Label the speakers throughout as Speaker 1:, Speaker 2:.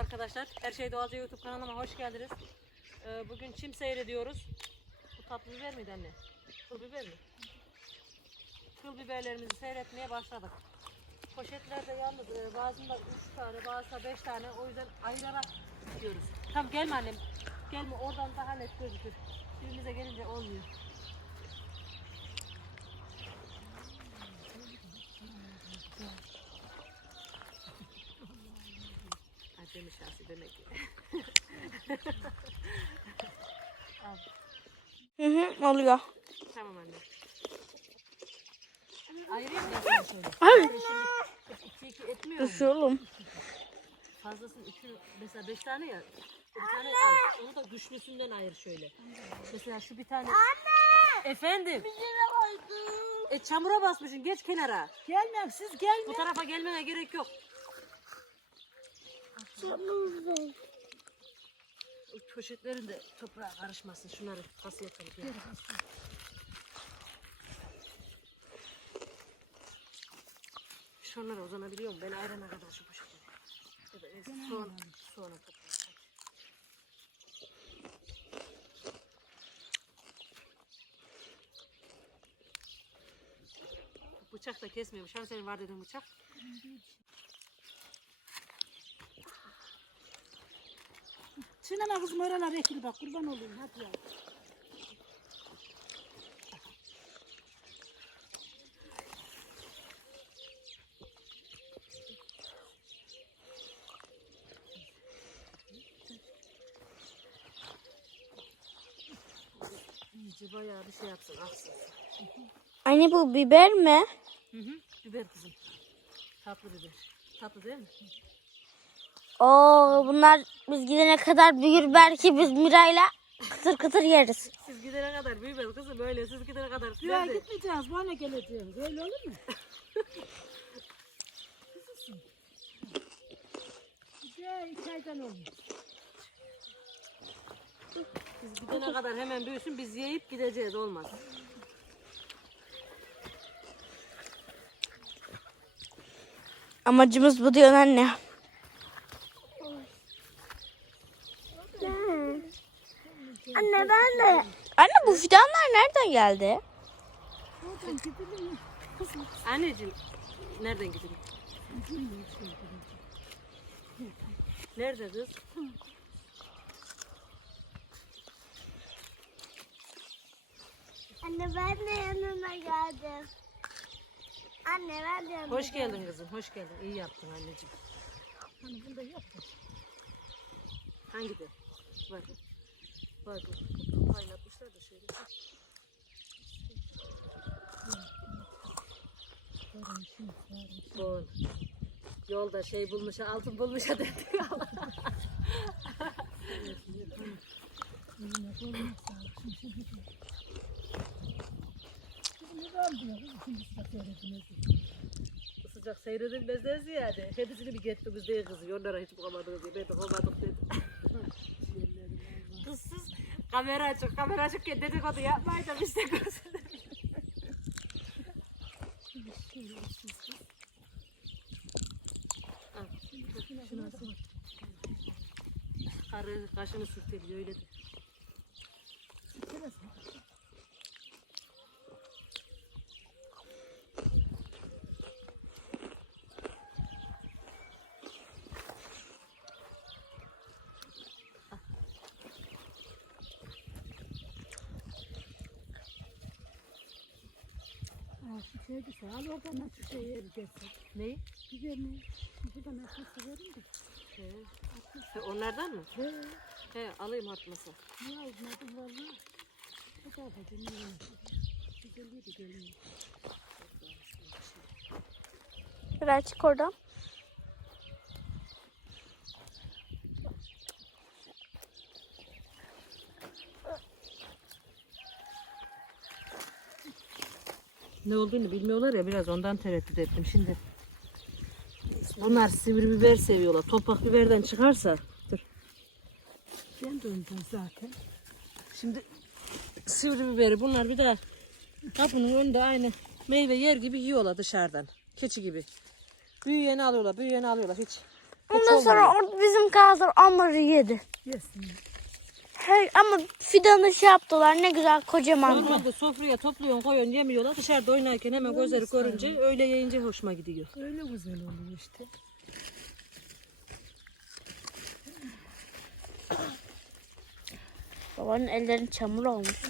Speaker 1: arkadaşlar. Her şey Doğalca YouTube kanalıma hoş geldiniz. Ee, bugün çim seyrediyoruz. Bu tatlı biber miydi anne? Kıl biber mi? Kıl biberlerimizi seyretmeye başladık. Poşetlerde yalnız e, bazında 3 tane, bazısında 5 tane. O yüzden ayırarak tutuyoruz. Tamam gelme annem. Gelme oradan daha net gözükür. Birimize gelince olmuyor. Acemi şahsi demek ki. Al.
Speaker 2: Hı hı oluyor.
Speaker 1: Tamam anne. Ayırayım mı?
Speaker 2: Ay.
Speaker 1: İki iki etmiyor mu?
Speaker 2: Nasıl oğlum?
Speaker 1: Fazlasını üçü mesela beş tane ya. Bir tane al. Onu da güçlüsünden ayır şöyle. Mesela şu bir tane. Anne! Efendim? E çamura basmışsın geç kenara.
Speaker 3: Gelmem siz gelmeyin.
Speaker 1: Bu tarafa gelmene gerek yok. Poşetlerin de toprağa karışmasın. Şunları kasaya atalım. Gel. Şunlara uzanabiliyor mu? Ben ayrana kadar şu. Ya da neyse sonra, sonra toprağa. Bıçak da kesmiyormuş. Hani senin var dediğin bıçak?
Speaker 3: Sinema kızım oralar ekili bak kurban olayım hadi ya.
Speaker 1: İyice bayağı bir şey yapsın. Aksın.
Speaker 2: Anne bu biber mi?
Speaker 1: Hı hı. Biber kızım. Tatlı biber. Tatlı değil mi?
Speaker 2: Oo bunlar biz gidene kadar büyür belki biz Miray'la kıtır kıtır yeriz.
Speaker 1: Siz gidene kadar biber kızım böyle. Siz gidene kadar.
Speaker 3: Ya
Speaker 1: Ben de-
Speaker 3: gitmeyeceğiz bana geleceğim. Böyle olur mu? Kızısın. Güzel iki aydan olmuş.
Speaker 1: Siz gidene kadar hemen büyüsün. Biz yiyip gideceğiz. Olmaz.
Speaker 2: Amacımız bu diyor anne. Anne ben de. Anne bu fidanlar nereden geldi?
Speaker 3: Oradan mi?
Speaker 1: Anneciğim. Nereden gidelim? Nerede kız?
Speaker 4: Anne ben de yanına geldim. Anne ben de yanına
Speaker 1: Hoş geldin kızım. Hoş geldin. İyi yaptın anneciğim.
Speaker 3: Hani bunda yok.
Speaker 1: Hangi de? Var. Var. Kaynatmışlar da şöyle. Bol. Yolda şey bulmuş, altın bulmuş dedi. Sıcak seyredilmezden ziyade. Hepsini bir gettiniz diye kızıyor. Onlara hiç bulamadınız diye. Ben de olmadık dedim. Kızsız kamera açık. Kamera açıkken dedikodu yapmayın da biz de görsün. Al, şunu al. Karı kaşını sürteliyor öyle de.
Speaker 3: Ha, şu şey güzel. Al oradan şu şey yeri gelsin.
Speaker 1: Neyi?
Speaker 3: Biberini. Şuradan atması verin de.
Speaker 1: He. Onlardan mı?
Speaker 3: He.
Speaker 1: He alayım atması.
Speaker 3: Ne almadım valla. Bu da da dinleyelim. Güzelliği de gelmiyor.
Speaker 2: Miray çık oradan.
Speaker 1: Ne olduğunu bilmiyorlar ya biraz ondan tereddüt ettim şimdi. Bunlar sivri biber seviyorlar. Topak biberden çıkarsa dur.
Speaker 3: Ben ondan zaten.
Speaker 1: Şimdi sivri biberi bunlar bir daha kapının önünde aynı meyve yer gibi yiyorlar dışarıdan. Keçi gibi. Büyüyeni alıyorlar, büyüyeni alıyorlar hiç. hiç
Speaker 2: Ondan sonra
Speaker 1: olmuyor.
Speaker 2: or- bizim kal Bazıları onları yedi.
Speaker 3: Yesin.
Speaker 2: Her, ama fidanı şey yaptılar ne güzel kocaman.
Speaker 1: Normalde sofraya topluyorsun koyuyorsun yemiyorlar. Dışarıda oynarken hemen gözleri görünce öyle yiyince hoşuma gidiyor.
Speaker 3: Öyle güzel oluyor işte.
Speaker 2: Babanın ellerin çamur olmuş.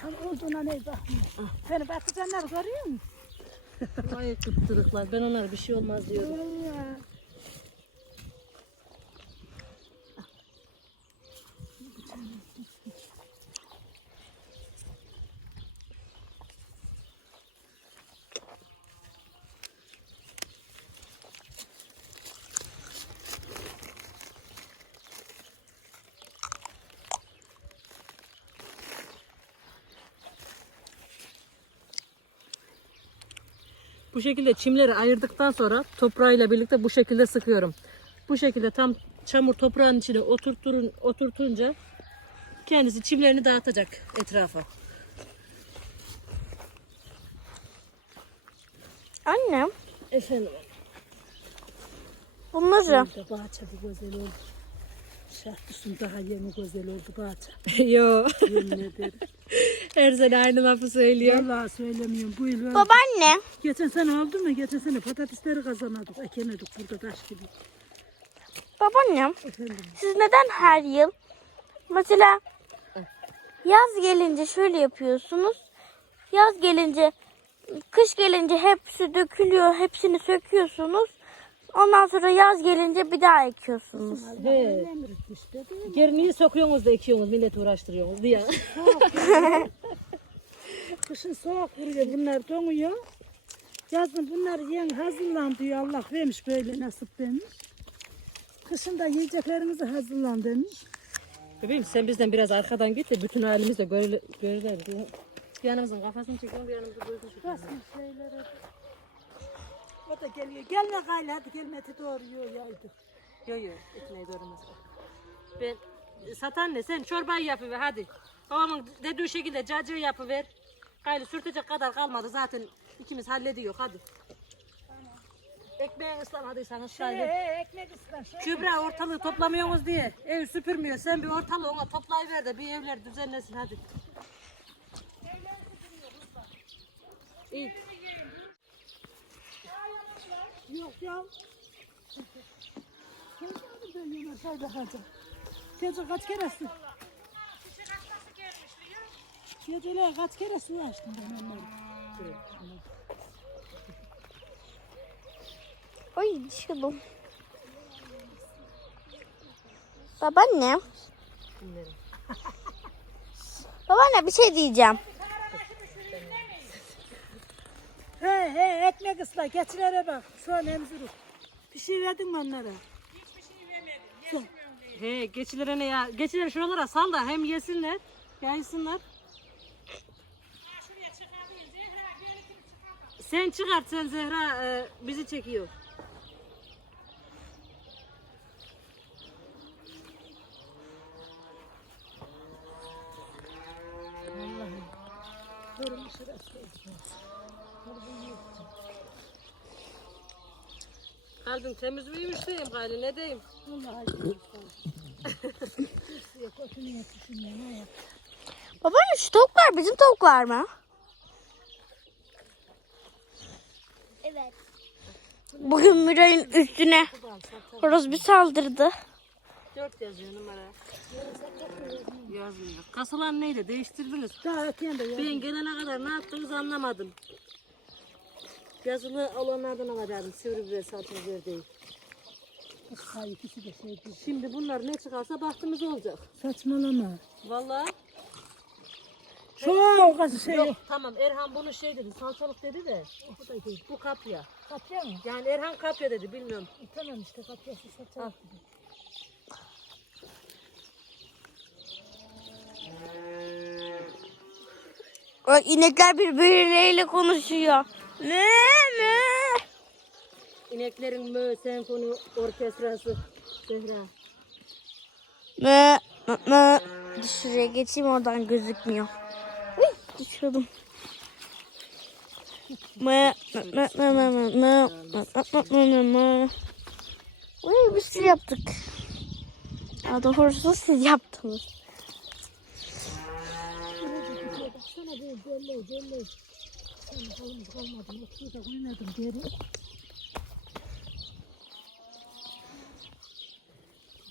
Speaker 3: Çam olduğuna ne bakmıyor. Seni patlıcanlar görüyor musun?
Speaker 1: Ay kıptırıklar. Ben onlara bir şey olmaz diyorum. Bu şekilde çimleri ayırdıktan sonra toprağıyla birlikte bu şekilde sıkıyorum. Bu şekilde tam çamur toprağın içine oturturun, oturtunca kendisi çimlerini dağıtacak etrafa.
Speaker 2: Annem
Speaker 1: Efendim.
Speaker 2: bunları
Speaker 3: Burada bahçe bu güzel oldu. Şarkısın daha yeni güzel oldu bahçe.
Speaker 1: Yo.
Speaker 3: Yemin ederim.
Speaker 1: Her sene aynı lafı söylüyor.
Speaker 3: Vallahi söylemiyorum. Bu yıl var.
Speaker 2: babaanne
Speaker 3: Geçen sene oldu mu? Geçen sene patatesleri kazanıyorduk. Ekemedik burada taş gibi.
Speaker 2: babaannem
Speaker 3: Efendim.
Speaker 2: siz neden her yıl mesela yaz gelince şöyle yapıyorsunuz. Yaz gelince kış gelince hepsi dökülüyor. Hepsini söküyorsunuz. Ondan sonra yaz gelince bir daha ekiyorsunuz.
Speaker 3: Mi?
Speaker 1: Geri niye sokuyorsunuz da ekiyorsunuz, millet uğraştırıyorsunuz diye.
Speaker 3: Kışın soğuk vuruyor. Bunlar donuyor. Yazın bunlar yiyen hazırlan diyor. Allah vermiş böyle nasip demiş. Kışın da yiyeceklerinizi hazırlan demiş.
Speaker 1: Bebeğim sen bizden biraz arkadan git de bütün halimiz de. Bir yanımızın kafasını çekiyorum, yanımızın gözünü çekiyorum.
Speaker 3: Şeylere. O da geliyor. Gelme gayle hadi gelmedi doğru yiyor yaydı.
Speaker 1: Yok yok, ekmeği doğramaz. Ben satan ne? Sen çorbayı yapıver hadi. Babamın dediği şekilde cacığı yapıver. Gayrı sürtecek kadar kalmadı zaten ikimiz hallediyor hadi. Ekmeği ıslamadıysan ıslayın.
Speaker 3: Ee, ekmek ısla.
Speaker 1: Kübra ortalığı toplamıyorsunuz diye ev süpürmüyor. Sen bir ortalığı ona toplayıver de bir evler düzenlesin hadi. İyi.
Speaker 3: Yok ya. Kim geldi böyle sayda hacı? Gece kaç kere su? Geceler kaç kere su açtım ben onları.
Speaker 2: Oy düşürdüm. Babaanne. Babaanne bir şey diyeceğim.
Speaker 3: He he ekmek ısla geçilere bak. Soğan emzuruk. Bir şey verdin mi onlara?
Speaker 1: He geçilere ne ya? Geçileri şuralara sal da hem yesinler, yaysınlar. Sen çıkart sen Zehra e, bizi çekiyor.
Speaker 3: Allah'ım. Durun şurası.
Speaker 1: Kalbim temiz miymiş diyeyim gari ne diyeyim?
Speaker 3: Allah'a ne yap?
Speaker 2: Babanın şu tavuk bizim tavuk mı? Bugün Miray'ın üstüne horoz bir saldırdı.
Speaker 1: Dört yazıyor numara. Yazmıyor. Kasalar neydi? Değiştirdiniz.
Speaker 3: Daha öteyim de ya.
Speaker 1: Ben gelene kadar ne yaptığınızı anlamadım. Yazılı olanlardan alacaktım. Sivri biber, salça biber değil.
Speaker 3: Hayır ikisi de şey değil.
Speaker 1: Şimdi bunlar ne çıkarsa bahtımız olacak.
Speaker 3: Saçmalama.
Speaker 1: Vallahi.
Speaker 3: Çok az şey.
Speaker 1: Yok tamam Erhan bunu şey dedi salçalık dedi de
Speaker 3: Bu da değil.
Speaker 1: bu kapya.
Speaker 3: Kapya mı?
Speaker 1: Yani Erhan kapya dedi bilmiyorum.
Speaker 3: E, tamam işte kapyası saçar.
Speaker 2: O inekler birbirleriyle konuşuyor. Ne ne?
Speaker 1: İneklerin mö senfoni orkestrası Zehra.
Speaker 2: Ne ne ne? Dur Şuraya geçeyim oradan gözükmüyor. Düşüyordum. Ne ne ne ne ne ne ne ne ne ne ne Uy biz siz yaptık. Daha doğrusu siz yaptınız.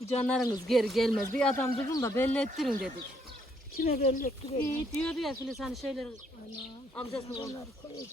Speaker 1: Bu canlarınız geri gelmez. Bir adam durun da belli ettirin dedik.
Speaker 3: Kime belli etti böyle?
Speaker 1: İyi diyordu ya Filiz hani şeyleri amcasının oğlu.
Speaker 3: Bunları koyayım.